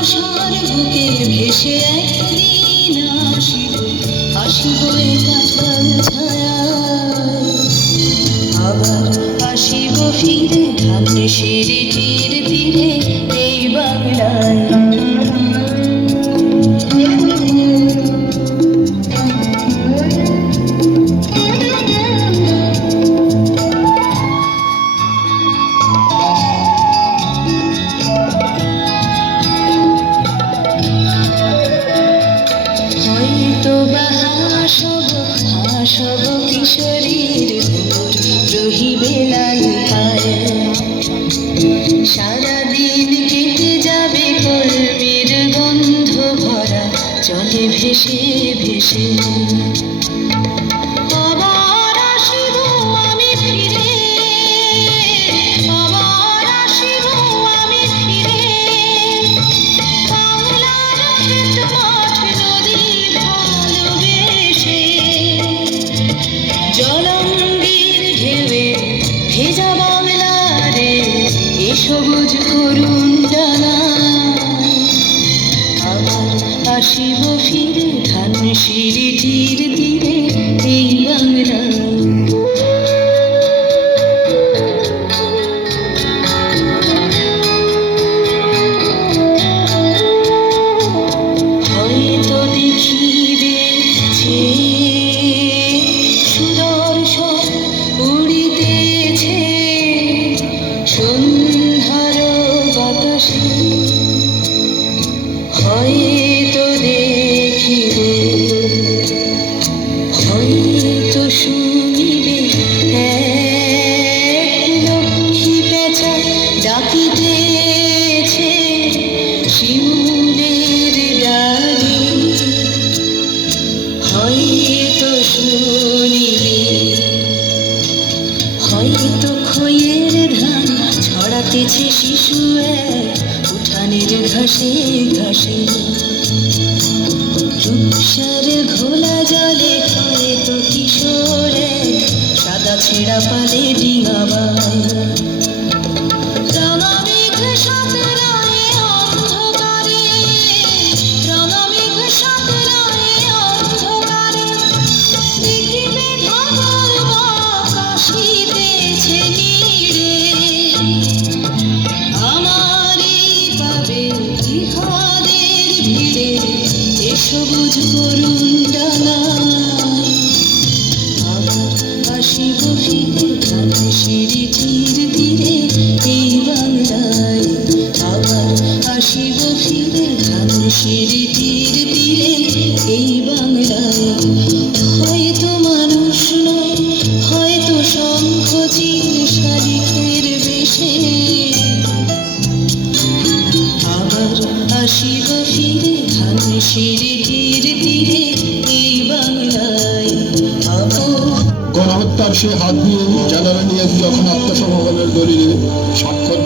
আশার বুকে ভেসে একদিন আসিব, আসিব এ কাঁঠাল ছায়ায়। আবার আসিব ফিরে ধানসিঁড়ির তীরে এই বাংলায়। হাসব কিশোরীর ভোর রহিবে লালিহায়। সারাদিন কেটে যাবে কলমের গন্ধ ভরা জলে ভেসে ভেসে। আবার আসিব আমি ফিরে, আবার আসিব আমি ফিরে। বাংলার ক্ষেত মাঠ নদী ভালোবেসে, জলঙ্গির ঢেউয়ে ভেজা বাংলারে এ সবুজ করুণ ডানায়। আবার আসিব ফিরে ধানসিঁড়ির তীরে এই বাংলায়। হয়তো দেখিবে সুদর্শন উড়িতেছে সন্ধ্যার বাতাসে। হয়তো দেখিবে, হয়তো শুনিবে এক লক্ষ্মী পেঁচা ডাকিতেছে শিমুলের ডালে। হয়তো শুনিবে, হয়তো খইয়ের ধান ছড়াতেছে শিশু এক উঠানের ঘাসে ঘাসে। রূপসার ঘোলা জলে হয়তো কিশোর এক সাদা ছেঁড়া পালে ডিঙাবায়। রাঙা মেঘ সাঁতরায় অন্ধকারে, রাঙা মেঘ সাঁতরায় অন্ধকারে। দেখিবে ঢাকার বাঁক আসিতেছে নীড়ে। আমারই পাবে ইহাদের ভিড়ে এ সবুজ করুণ ডানায়। আবার আসিব ফিরে ধানসিঁড়ির তীরে এই বাংলায়। আবার আসিব ফিরে ধানসিঁড়ির তীরে এই বাংলায়। হয়তো মানুষ নয়, হয়তো শঙ্খ চিল শালিখের বেশে। আবার আসিব ফিরে ধানসিঁড়ির তীরে এই বাংলায়। গণহত্যার সে হাত দিয়ে জেনারেল নিয়ে যখন আত্মসমর্পণের দলিলে স্বাক্ষর